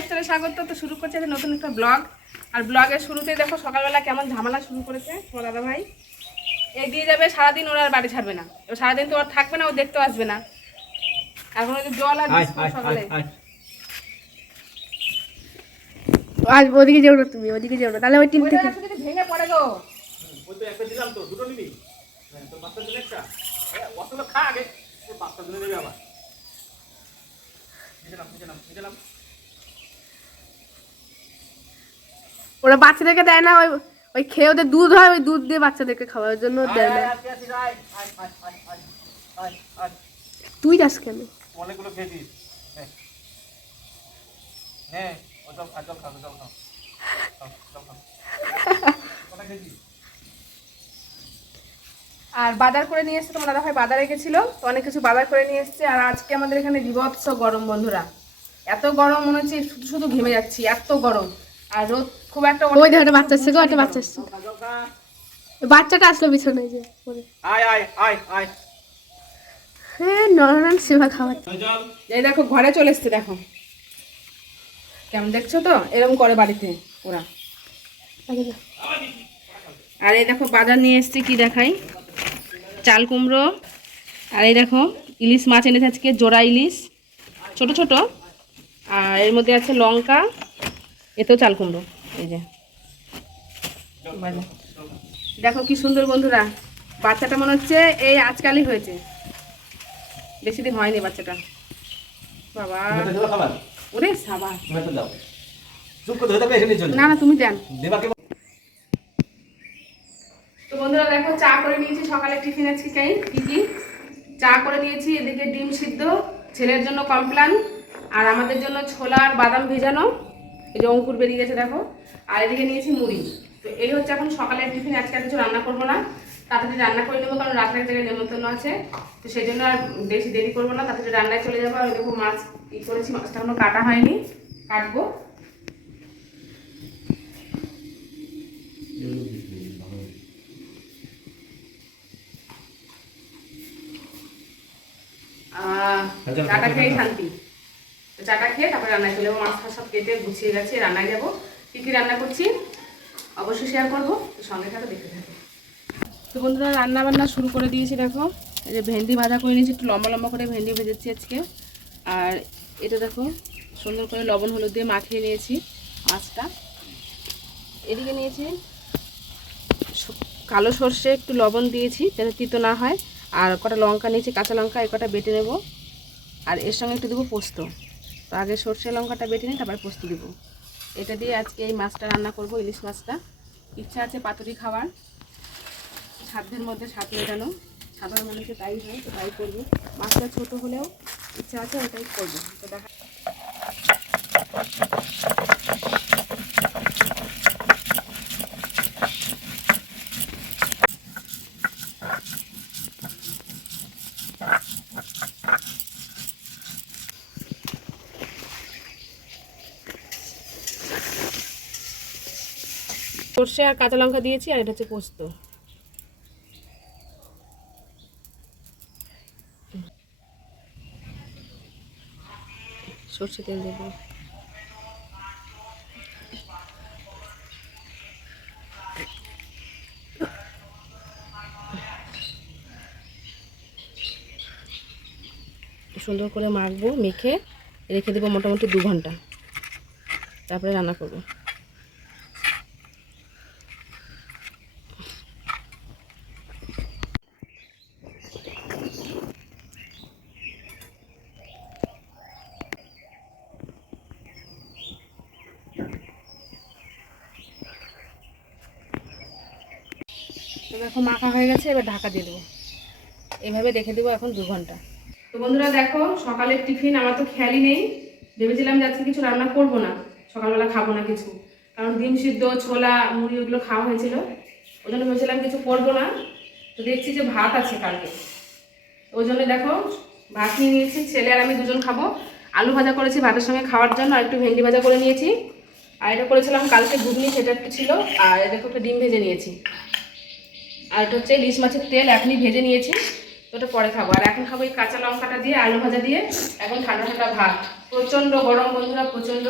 লাইফস্টাইলে স্বাগত। তো শুরু করছে নতুন একটা ব্লগ। আর ব্লগের শুরুতেই দেখো সকালবেলা কেমন ঝামেলা শুরু করেছে তোমার দাদা ভাই। এই দিয়ে যাবে সারাদিন, ওরা আর বাড়ি ছাড়বে না। ও সারাদিন তো ওর থাকবে না, ও দেখতেও আসবে না। এখন ওই যে জল আর সকালে আজ ওদিকে যাও না, তুমি ওদিকে যাও না, তাহলে ওই টিম থেকে ভেঙে পড়ে গো। ওই তো একটা দিলাম তো, দুটো নিবি? হ্যাঁ, তো বাচ্চা দিলে একটা। অতগুলো খা আগে, তোর বাচ্চা দিলে নেবে আবার। নিলাম। ওরা বাচ্চাদেরকে দেয় না, ওই ওই খেয়ে ওদের দুধ হয়, ওই দুধ দিয়ে বাচ্চাদেরকে খাওয়ার জন্য দেয় না। তুই যাস কেন? অনেকগুলো খেয়েছিস। হ্যাঁ, ওসব খাও, খাও। কটা খেয়েছিস? আর বাজার করে নিয়ে এসছে তোমার দাদা ভাই, বাজারে গেছিল তো অনেক কিছু বাজার করে নিয়ে এসছে। আর আজকে আমাদের এখানে বিভৎস গরম বন্ধুরা, এত গরম মনে হচ্ছে শুধু শুধু ঘেমে যাচ্ছি, এত গরম। আর রোদ খুব একটা ওই দেখো একটা বাচ্চা আসছে গো, একটা বাচ্চা আসছে। বাচ্চাটা আসলো পিছনে, যে আয়। হ্যাঁ, নরনান সেবা খাওয়াচ্ছে। এই দেখো ঘরে চলে এসছে, দেখো কেমন দেখছো তো, এরকম করে বাড়িতে ওরা। আর এই দেখো বাজার নিয়ে এসছে, কি দেখাই, চাল কুমড়ো। আর এই দেখো ইলিশ মাছ এনেছে আজকে, জোড়া ইলিশ, ছোট ছোট। আর এর মধ্যে আছে লঙ্কা, এতেও চাল কুমড়ো। এই যে বাজার দেখো কি সুন্দর বন্ধুরা। বাচ্চাটা মনে হচ্ছে এই আজকালই হয়েছে, বেশি দিন হয়নি বাচ্চাটা। বাবা ওরে সাবা, না না তুমি দেন। তো বন্ধুরা দেখো চা করে নিয়েছি, সকালে টিফিন আজকে কি চা করে নিয়েছি। এদিকে ডিম সিদ্ধ, ছেলের জন্য কমপ্লান, আর আমাদের জন্য ছোলা আর বাদাম ভেজানো, এই যে অঙ্কুর বেরিয়ে গেছে দেখো। আর এদিকে নিয়েছি মুড়ি। তো এই হচ্ছে এখন সকালের টিফিন। আজকে আর কিছু রান্না করবো না, তাড়াতাড়ি রান্না করে নেবো, কারণ রাত্রে এক জায়গায় নেমন্তন্ন আছে। তো সেই জন্য আর বেশি দেরি করবো না, তাড়াতাড়ি রান্নায় চলে যাবো। আর দেখো মাছ করেছি, মাছটা এখনো কাটা হয়নি, কাটবো। চাটা খেয়ে শান্তি। তো চাটা খেয়ে তারপরে রান্নায় চলে যাবো। মাছ সব কেটে গুছিয়ে গেছে, রান্নায় যাবো। কী রান্না করছি অবশ্যই শেয়ার করবো, তো সঙ্গে থাকো, দেখতে থাকো। তো বন্ধুরা রান্না বান্না শুরু করে দিয়েছি। দেখো এই যে ভেন্ডি ভাজা করে নিয়েছি, একটু লম্বা লম্বা করে ভেন্ডি ভেজেছি আজকে। আর এটা দেখো সুন্দর করে লবণ হলুদ দিয়ে মাখিয়ে নিয়েছি মাছটা। এদিকে নিয়েছি কালো সর্ষে, একটু লবণ দিয়েছি যাতে তিতো না হয়। আর কটা লঙ্কা নিয়েছি, কাঁচা লঙ্কা, এই কটা বেটে নেব। আর এর সঙ্গে একটু দেবো পোস্ত। তো আগে সর্ষে লঙ্কাটা বেটে নিই, তারপর পোস্ত দেবো। এটা দিয়ে আজকে এই মাছটা রান্না করব, ইলিশ মাছটা। ইচ্ছা আছে পাতুরি খাওয়ার, সাধ্যের মধ্যে স্বাদ মেটানো, সাধারণ মানুষের তাই হয়, তো তাই করবো। মাছটা ছোটো হলেও ইচ্ছা আছে, ওটাই করবো। তো দেখা সর্ষে আর কাঁচা লঙ্কা দিয়েছি, আর এটা হচ্ছে পোস্ত। সর্ষে তেল দেবো। সুন্দর করে মাখবো, মেখে রেখে দেবো মোটামুটি 2 ঘন্টা, তারপরে রান্না করবো। দেখো মাখা হয়ে গেছে, এবার ঢাকা দিয়ে দেবো, এইভাবে রেখে দেবো এখন 2 ঘন্টা। তো বন্ধুরা দেখো সকালের টিফিন আমার তো খেয়ালই নেই, ভেবেছিলাম যে আজকে কিছু রান্না করবো না, সকালবেলা খাবো না কিছু, কারণ ডিম সিদ্ধ, ছোলা, মুড়ি ওগুলো খাওয়া হয়েছিল, ওই জন্য ভেবেছিলাম কিছু করবো না। তো দেখছি যে ভাত আছে কালকে, ওই জন্য দেখো ভাত নিয়ে নিয়েছি, ছেলে আর আমি দুজন খাবো। আলু ভাজা করেছি ভাতের সঙ্গে খাওয়ার জন্য, আর একটু ভেন্ডি ভাজা করে নিয়েছি। আর এটা করেছিলাম কালকে ঘুগনি, সেটা একটু ছিল। আর দেখো একটা ডিম ভেজে নিয়েছি। আর এটা হচ্ছে ইলিশ মাছের তেল, এখনই ভেজে নিয়েছি, তো ওটা পরে খাবো। আর এখন খাবো এই কাঁচা লঙ্কাটা দিয়ে, আলু ভাজা দিয়ে, এখন ঠান্ডা ঠান্ডা ভাত। প্রচণ্ড গরম বন্ধুরা, প্রচণ্ড।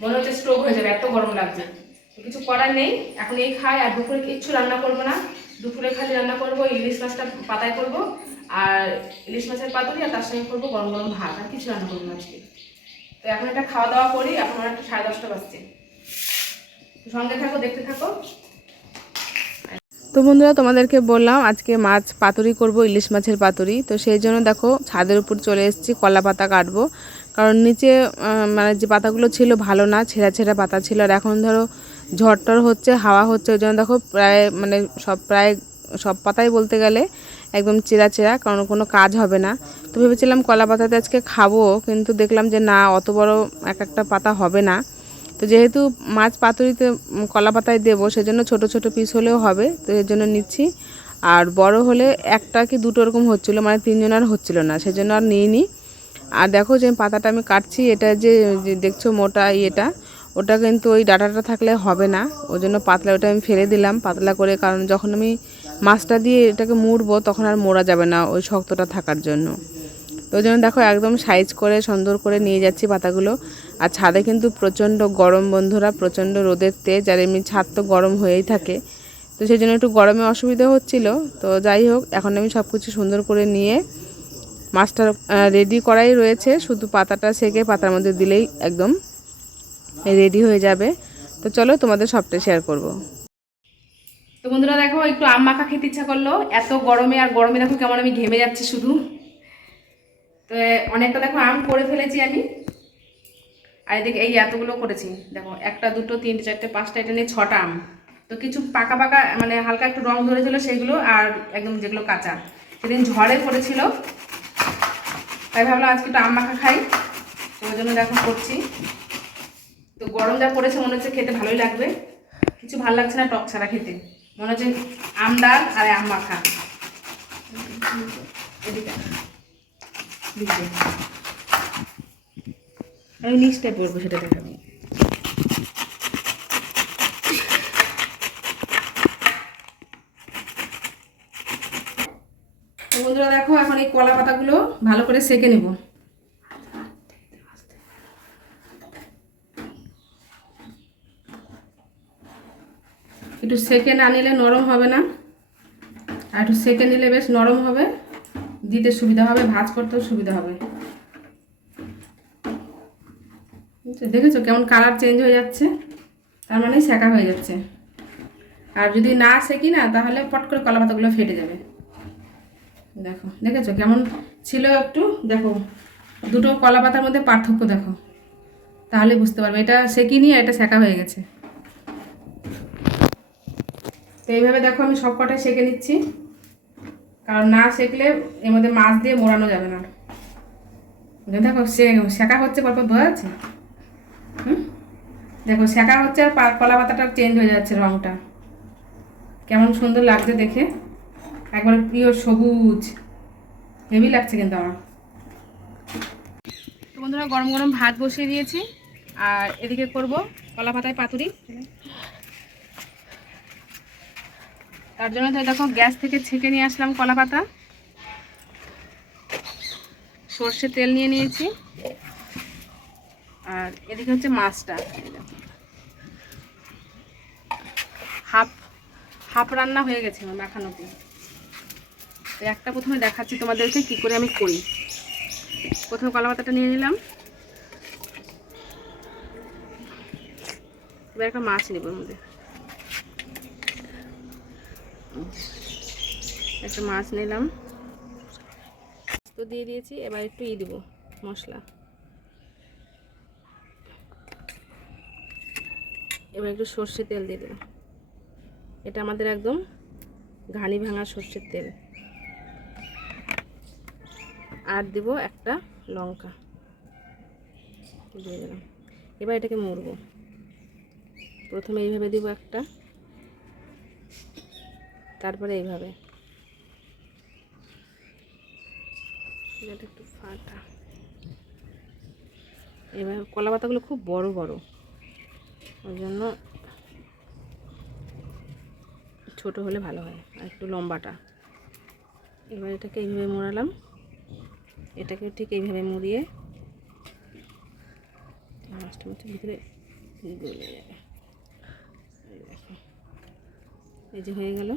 মনে হচ্ছে স্ট্রোক হয়ে যাবে, এত গরম লাগছে। তো কিছু করার নেই, এখন এই খাই। আর দুপুরে কিচ্ছু রান্না করবো না, দুপুরে খালি রান্না করবো ইলিশ মাছটা পাতায় করবো, আর ইলিশ মাছের পাতুরি, আর তার সঙ্গে করবো গরম গরম ভাত, আর কিছু রান্না করবো না আজকে। তো এখন এটা খাওয়া দাওয়া করি, এখন একটা 10:30 বাজছে। সঙ্গে থাকো, দেখতে থাকো। তো বন্ধুরা, তোমাদেরকে বললাম আজকে মাছ পাতুরি করব, ইলিশ মাছের পাতুরি। তো সেই জন্য দেখো ছাদের উপর চলে এসেছি, কলা পাতা কাটবো। কারণ নিচে মানে যে পাতাগুলো ছিল ভালো না, ছেঁড়া ছেঁড়া পাতা ছিল। আর এখন ধরো ঝড়টর হচ্ছে, হাওয়া হচ্ছে, ওই জন্য দেখো প্রায় সব পাতাই বলতে গেলে একদম চেরা চেরা, কারণ কোনো কাজ হবে না। তো ভেবেছিলাম কলা পাতাতে আজকে খাবো, কিন্তু দেখলাম যে না, অত বড় এক একটা পাতা হবে না। তো যেহেতু মাছ পাতুরিতে কলা পাতায় দেবো, সেজন্য ছোট ছোট পিস হলেও হবে, তো এর জন্য নিচ্ছি। আর বড় হলে একটা কি দুটো এরকম হচ্ছিলো, মানে 3 জনের হচ্ছিল না, সেজন্য আর নিইনি। আর দেখো যে পাতাটা আমি কাটছি, এটা যে দেখছো মোটা ইয়েটা, ওটা কিন্তু ওই ডাঁটাটা থাকলে হবে না, ওই জন্য পাতলা ওটা আমি ফেলে দিলাম পাতলা করে। কারণ যখন আমি মাছটা দিয়ে এটাকে মুড়বো, তখন আর মোড়া যাবে না ওই শক্তটা থাকার জন্য। তো ওই জন্য দেখো একদম সাইজ করে সুন্দর করে নিয়ে যাচ্ছি পাতাগুলো। আর ছাদে কিন্তু প্রচণ্ড গরম বন্ধুরা, প্রচণ্ড রোদের তেজ, আর এমনি ছাদ তো গরম হয়েই থাকে। তো সেই জন্য একটু গরমে অসুবিধা হচ্ছিল। তো যাই হোক, এখন আমি সব কিছু সুন্দর করে নিয়ে মাছটা রেডি করাই রয়েছে, শুধু পাতাটা সেকে পাতার মধ্যে দিলেই একদম রেডি হয়ে যাবে। তো চলো তোমাদের সবটা শেয়ার করব। তো বন্ধুরা দেখো, একটু আম মাখা খেতে ইচ্ছা করলো এত গরমে। আর গরমে দেখো কেমন আমি ঘেমে যাচ্ছি শুধু। তো অনেকটা দেখো আম করে ফেলেছি আমি। আর এদিকে এই এতগুলো করেছি দেখো, 1 2 3 4 5টা, এটা নিয়ে 6টা আম। তো কিছু পাকা পাকা মানে হালকা একটু রং ধরেছিল সেগুলো, আর একদম যেগুলো কাঁচা সেদিন ঝড়ে পড়েছিল, তাই ভাবলাম আজকে একটু আম মাখা খাই। তো ওই জন্য দেখো করছি। তো গরম যা পড়েছে, মনে হচ্ছে খেতে ভালোই লাগবে। কিছু ভালো লাগছে না টক ছাড়া খেতে, মনে হচ্ছে আম ডাল আর আম মাখা। এদিকে আমি নিচটায় পড়বো, সেটা দেখাবো। তো বন্ধুরা দেখো, এখন এই কলা পাতাগুলো ভালো করে সেঁকে নেব। একটু সেঁকে না নিলে নরম হবে না, আর একটু সেঁকে নিলে বেশ নরম হবে, দিতে সুবিধা হবে, ভাজ করতেও সুবিধা হবে। দেখেছো কেমন কালার চেঞ্জ হয়ে যাচ্ছে, তার মানে সেঁকা হয়ে যাচ্ছে। আর যদি না সেঁকি না, তাহলে পট করে কলা পাতাগুলো ফেটে যাবে। দেখো দেখেছো কেমন ছিল একটু, দেখো দুটো কলা পাতার মধ্যে পার্থক্য দেখো, তাহলে বুঝতে পারবে এটা সেঁকিনি আর এটা সেঁকা হয়ে গেছে। তো এইভাবে দেখো আমি সব কটাই সেঁকে নিচ্ছি, কারণ না সেঁকলে এর মধ্যে মাছ দিয়ে মোড়ানো যাবে না। দেখো সেঁকা হচ্ছে, পরপর বোঝা যাচ্ছে। দেখো সেঁকা হচ্ছে, আর কলা পাতাটা চেঞ্জ হয়ে যাচ্ছে রঙটা, কেমন সুন্দর লাগছে দেখে, একবার প্রিয় সবুজ, হেভি লাগছে কিন্তু আমার। তো বন্ধুরা, গরম গরম ভাত বসিয়ে দিয়েছি, আর এদিকে করব কলা পাতায় পাতুরি। তার জন্য তো দেখো গ্যাস থেকে ছেঁকে নিয়ে আসলাম কলা পাতা, সর্ষের তেল নিয়ে নিয়েছি, আর এদিকে হচ্ছে মাছটা হাফ রান্না হয়ে গেছে আমার মাখানোতে। তো একটা প্রথমে দেখাচ্ছি তোমাদেরকে কি করে আমি করি। প্রথমে কলা পাতাটা নিয়ে নিলাম, এবার একটা মাছ নেব, এর মধ্যে একটা মাছ নিলাম, তো দিয়ে দিয়েছি। এবার একটু দেব মশলা, এবার একটু সর্ষের তেল দিয়ে দেবো, এটা আমাদের একদম ঘানি ভাঙা সর্ষের তেল। আর দিব একটা লঙ্কা দিয়ে দিলাম। এবার এটাকে মুড়বো, প্রথমে এইভাবে দিব একটা, তারপরে এইভাবে, এটা একটু ফাটা। এবার কলা পাতাগুলো খুব বড় বড়, ওই জন্য ছোট হলে ভালো হয়, আর একটু লম্বাটা। এবার এটাকে এইভাবে মোড়ালাম, এটাকে ঠিক এইভাবে মুড়িয়ে মাছটা ভিতরে গলে যাবে। এই যে হয়ে গেল,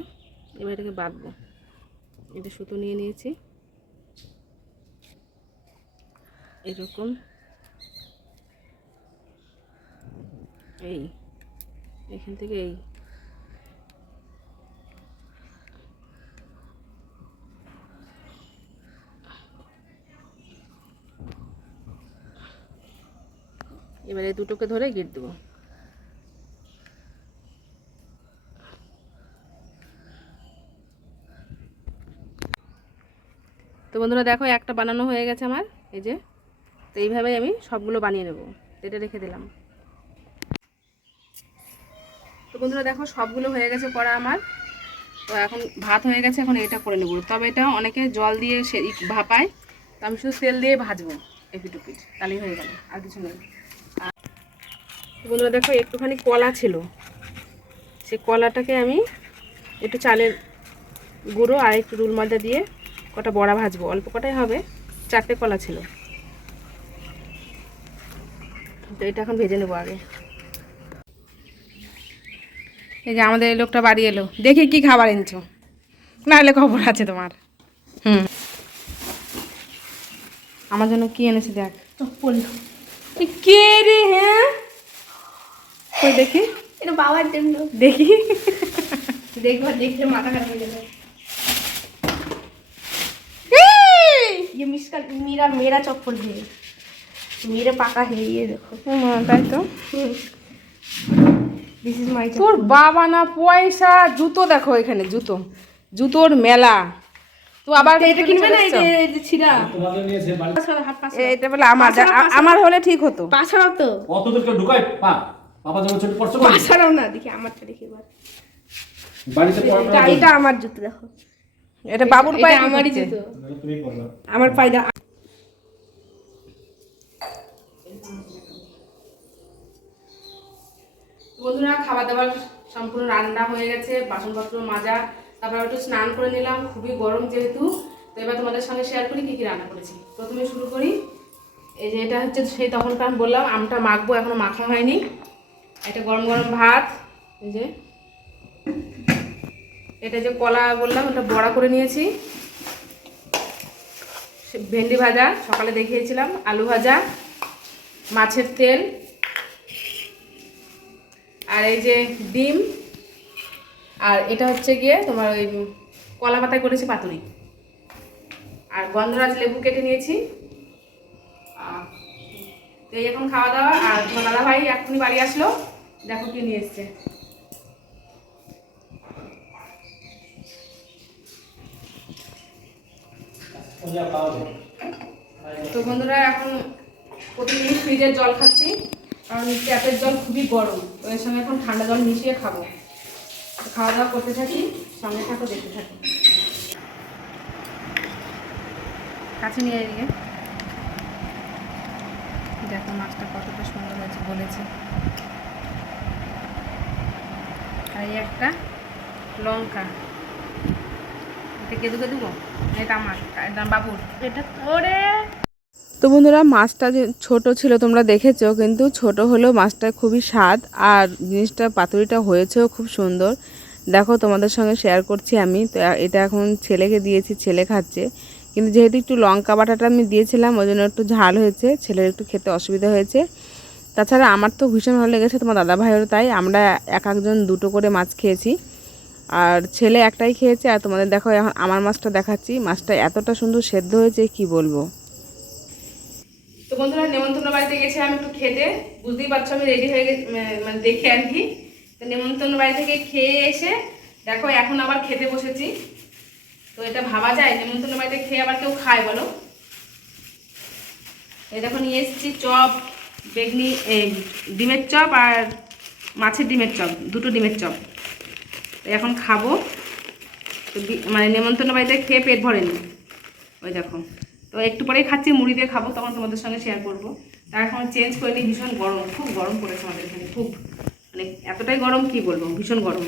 এবার এটাকে বাঁধবো। এটা সুতো নিয়ে নিয়েছি এরকম, এই এখান থেকে এই এবারে দুটোকে ধরে গিট দেবো। তো বন্ধুরা দেখো, একটা বানানো হয়ে গেছে আমার, এই যে। তো এইভাবেই আমি সবগুলো বানিয়ে নেব। এটা রেখে দিলাম। তো বন্ধুরা দেখো, সবগুলো হয়ে গেছে করা আমার। তো এখন ভাত হয়ে গেছে, এখন এটা করে নেব। তবে এটা অনেকে জল দিয়ে ভাপায়, তো আমি শুধু তেল দিয়ে ভাজবো এপিটুপিট, তাহলেই হয়ে গেল, আর কিছু নেই। তো বন্ধুরা দেখো, একটুখানি কলা ছিল, সেই কলাটাকে আমি একটু চালের গুঁড়ো আর একটু রুল ময়দা দিয়ে কটা বড়া ভাজবো। অল্প কটাই হবে, 4টে কলা ছিল। তো এটা এখন ভেজে নেবো আগে। এই যে আমাদের এই লোকটা বাড়ি এলো, দেখি কি খাবার এনেছো, না হলে খবর আছে তোমার। আমার জন্য কি এনেছে দেখ। চপ্পল। কে রে? হ্যাঁ, কই দেখি। এটা বাবার জন্য। দেখি, দেখবার দেখলে মাথা খারাপ হয়ে যাবে। ये मिसका मेरा चप्पल है, मेरे पाका है ये देखो। তাই তো। दिस इज माय তোর বাবা না পয়সা, জুতো দেখো এখানে, জুতোর মেলা। তো আবার এটা কিনবে না, এই যে ছিড়া। তোমাদের নিয়েছে বাড়ি। হাত পাশে এটা বলে আমার হলে ঠিক হতো। পাছাড়াও তো, অত দূরকে ঢুকাই পা বাবা যখন ছোট পড়ছে পাছাড়াও না। দেখি আমারটা দেখি এবার। বাড়িতে পড়া এটা আমার জুতো দেখো, এটা বাবুর পায়ে এটা আমারই জুতো, তুমি পড়া। আমার পায়দা। বন্ধুরা, খাবার দাবার সম্পূর্ণ রান্না হয়ে গেছে, বাসনপত্র মাজা, তারপর একটু স্নান করে নিলাম, খুবই গরম যেহেতু। তো এবার তোমাদের সঙ্গে শেয়ার করি কি কি রান্না করেছি। প্রথমে শুরু করি, এই যে এটা হচ্ছে সেই তখনকার আমি বললাম আমটা মাখবো, এখনো মাখা হয়নি। এটা গরম গরম ভাত, এই যে এটা যে কলা বললাম ওটা বড়া করে নিয়েছি, ভেন্ডি ভাজা সকালে দেখিয়েছিলাম, আলু ভাজা, মাছের তেল, আর এই যে ডিম, আর এটা হচ্ছে গিয়ে তোমার ওই কলা পাতায় করেছি পাতুরি, আর গন্ধরাজ লেবু কেটে নিয়েছি। তো এই এখন খাওয়া দাওয়া। আর তোমার দাদা ভাই এখনই বাড়ি আসলো, দেখো কি নিয়ে এসছে। তো বন্ধুরা, এখন প্রতিদিন ফ্রিজের জল খাচ্ছি, কারণ ট্যাপের জল খুবই গরম। তো এর সঙ্গে এখন ঠান্ডা জল মিশিয়ে খাবো। খাওয়া দাওয়া করতে থাকি, সঙ্গে থাকো, দেখতে থাকো। কাছে নিয়ে এদিকে দেখো মাছটা কতটা সুন্দর হয়েছে বলেছে। আর এই একটা লঙ্কা, এটা কেঁদু দেবো, এটা আমার, এটা বাবুর, এটা ওরে। তো বন্ধুরা, মাছটা যে ছোট ছিল তোমরা দেখেছো, কিন্তু ছোট হলেও মাছটা খুবই স্বাদ, আর জিনিসটা পাতুরিটা হয়েছেও খুব সুন্দর। দেখো তোমাদের সঙ্গে শেয়ার করছি আমি। তো এটা এখন ছেলেকে দিয়েছি, ছেলে খাচ্ছে, কিন্তু যেহেতু একটু লঙ্কা বাটাটা আমি দিয়েছিলাম ওই জন্য একটু ঝাল হয়েছে, ছেলের একটু খেতে অসুবিধা হয়েছে। তাছাড়া আমার তো ভীষণ ভালো লেগেছে, তোমার দাদা ভাইয়েরও তাই। আমরা এক একজন দুটো করে মাছ খেয়েছি, আর ছেলে একটাই খেয়েছে। আর তোমাদের দেখো এখন আমার মাছটা দেখাচ্ছি, মাছটা এতটা সুন্দর সেদ্ধ হয়েছে কি বলবো। তো বন্ধুরা, নেমন্তন্ন বাড়িতে গেছিলাম একটু খেতে, বুঝতেই পারছো আমি রেডি হয়ে গেছি, মানে দেখে আর কি। তো নেমন্তন্ন বাড়ি থেকে খেয়ে এসে দেখো এখন আবার খেতে বসেছি। তো এটা ভাবা যায় নেমন্তন্ন বাড়িতে খেয়ে আবার কেউ খায় বলো? এই দেখো নিয়ে এসেছি চপ, বেগনি, এই ডিমের চপ আর মাছের ডিমের চপ, দুটো ডিমের চপ। এখন খাবো। তো মানে নেমন্তন্ন বাড়িতে খেয়ে পেট ভরেনি, ওই দেখো। তো একটু পরেই খাচ্ছি, মুড়ি দিয়ে খাবো, তখন তোমাদের সঙ্গে শেয়ার করবো। তার এখন চেঞ্জ করে নিই, ভীষণ গরম, খুব গরম পড়েছে আমাদের এখানে, খুব মানে এতটাই গরম কি বলবো, ভীষণ গরম।